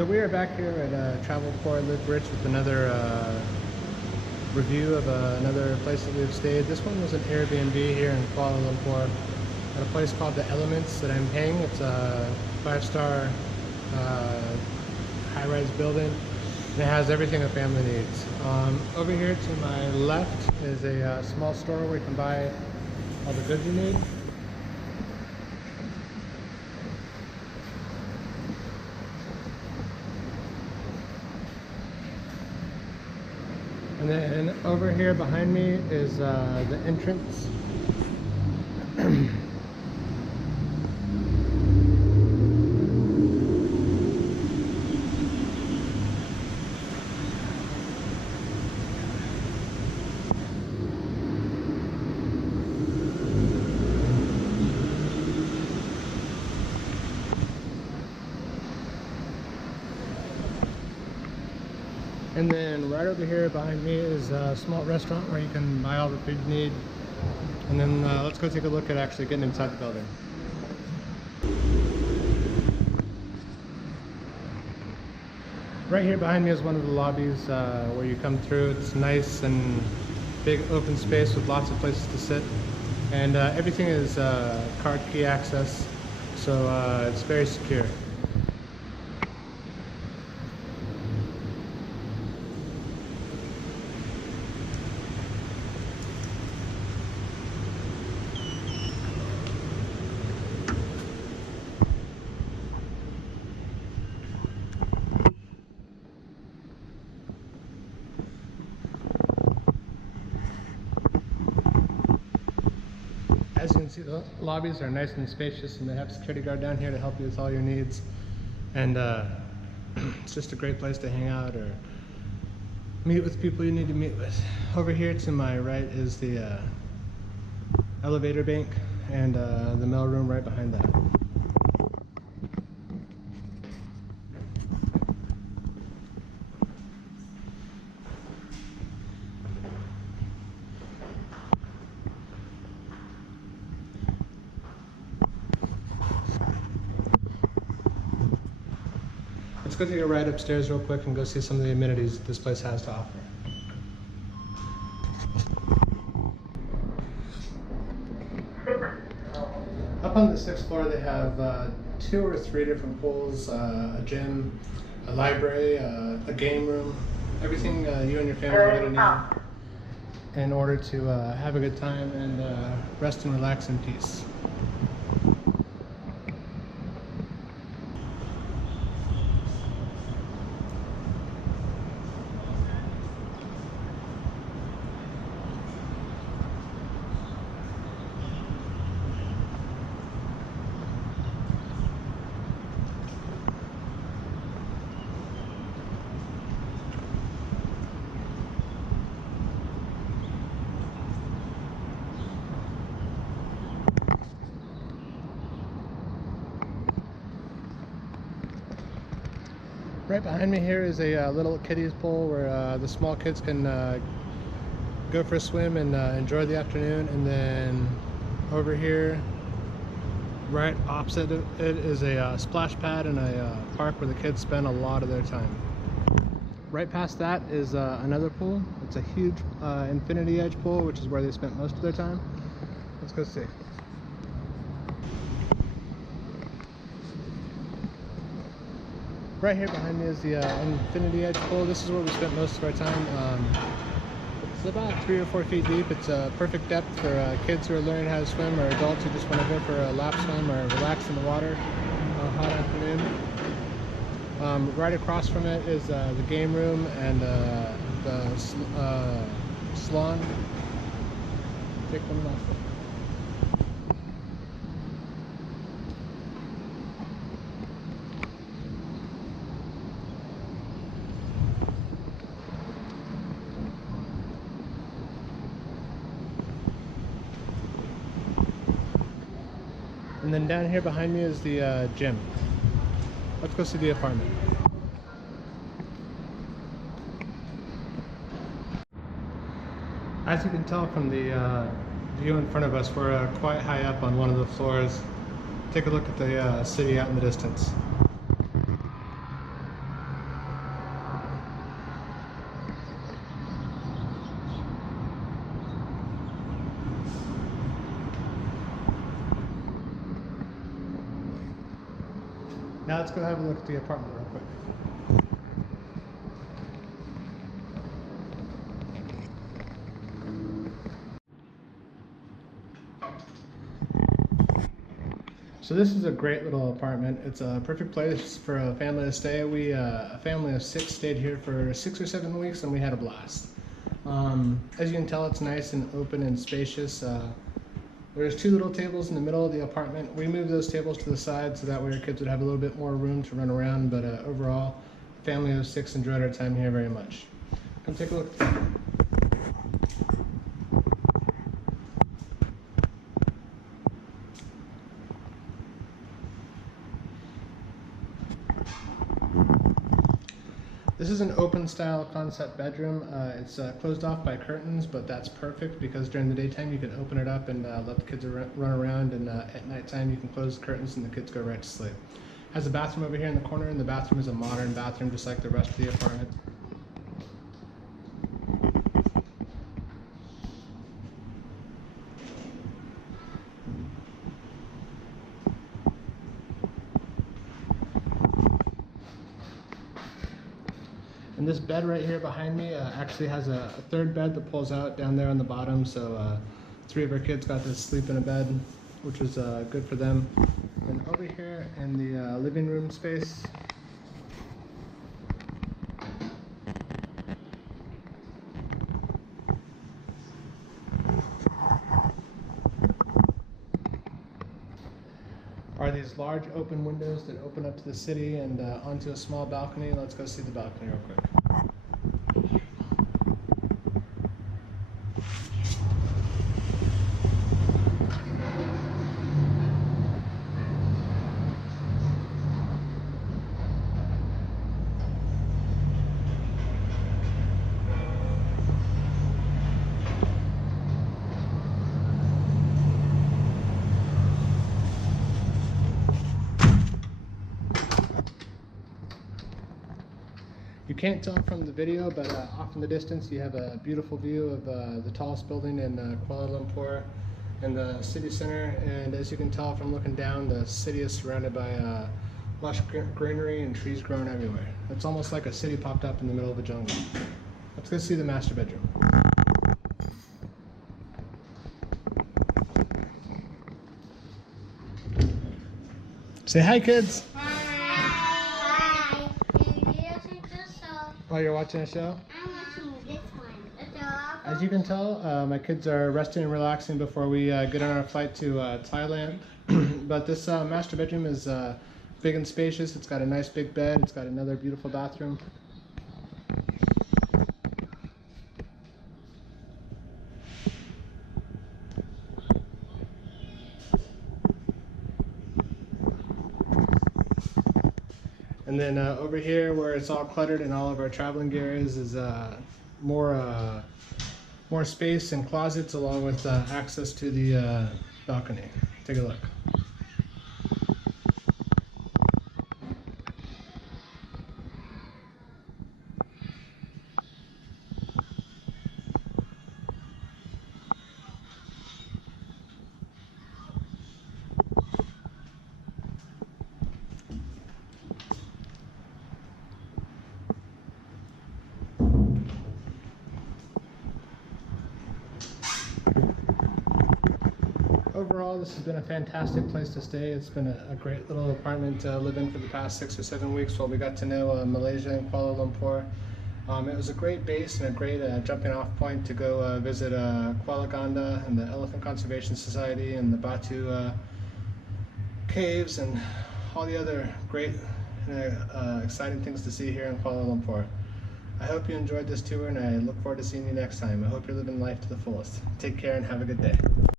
So we are back here at Travel Port Live Rich with another review of another place that we've stayed. This one was an Airbnb here in Kuala Lumpur at a place called The Elements that I'm paying. It's a 5-star high-rise building and it has everything a family needs. Over here to my left is a small store where you can buy all the goods you need. And then over here behind me is the entrance. And then right over here behind me is a small restaurant where you can buy all the food you need. And then let's go take a look at actually getting inside the building. Right here behind me is one of the lobbies where you come through. It's nice and big open space with lots of places to sit. And everything is card key access, so it's very secure. As you can see, the lobbies are nice and spacious, and they have a security guard down here to help you with all your needs. And it's just a great place to hang out or meet with people you need to meet with. Over here to my right is the elevator bank and the mail room right behind that. Let's go take a ride upstairs real quick and go see some of the amenities this place has to offer. Up on the 6th floor they have 2 or 3 different pools, a gym, a library, a game room, everything you and your family are going to need in order to have a good time and rest and relax in peace. Right behind me here is a little kiddies pool where the small kids can go for a swim and enjoy the afternoon. And then over here, right opposite it is a splash pad and a park where the kids spend a lot of their time. Right past that is another pool. It's a huge infinity edge pool, which is where they spent most of their time. Let's go see. Right here behind me is the infinity edge pool. This is where we spent most of our time. It's about 3 or 4 feet deep. It's a perfect depth for kids who are learning how to swim or adults who just want to go for a lap swim or relax in the water on a hot afternoon. Right across from it is the game room and the salon. Take one last look. And then down here behind me is the gym. Let's go see the apartment. As you can tell from the view in front of us, we're quite high up on one of the floors. Take a look at the city out in the distance. let's go have a look at the apartment real quick. So this is a great little apartment. It's a perfect place for a family to stay. We, a family of 6 stayed here for 6 or 7 weeks and we had a blast. As you can tell, it's nice and open and spacious. There's 2 little tables in the middle of the apartment. We moved those tables to the side so that way our kids would have a little bit more room to run around, but overall, family of 6 enjoyed our time here very much. Come take a look. This is an open style concept bedroom. It's closed off by curtains, but that's perfect because during the daytime you can open it up and let the kids run around, and at nighttime you can close the curtains and the kids go right to sleep. Has a bathroom over here in the corner, and the bathroom is a modern bathroom just like the rest of the apartment. And this bed right here behind me actually has a 3rd bed that pulls out down there on the bottom, so 3 of our kids got to sleep in a bed, which was good for them. And over here in the living room space, are these large open windows that open up to the city and onto a small balcony. Let's go see the balcony real quick. You can't tell from the video, but off in the distance you have a beautiful view of the tallest building in Kuala Lumpur in the city center. And as you can tell from looking down, the city is surrounded by lush greenery and trees growing everywhere. It's almost like a city popped up in the middle of a jungle. Let's go see the master bedroom. Say hi, kids. Oh, you're watching a show? I'm watching this one. As you can tell, my kids are resting and relaxing before we get on our flight to Thailand. But this master bedroom is big and spacious. It's got a nice big bed. It's got another beautiful bathroom. And then over here, where it's all cluttered and all of our traveling gear is more space and closets, along with access to the balcony. Take a look. Overall, this has been a fantastic place to stay. It's been a great little apartment to live in for the past 6 or 7 weeks while we got to know Malaysia and Kuala Lumpur. It was a great base and a great jumping off point to go visit Kuala Ganda and the Elephant Conservation Society and the Batu caves and all the other great and exciting things to see here in Kuala Lumpur. I hope you enjoyed this tour, and I look forward to seeing you next time. I hope you're living life to the fullest. Take care and have a good day.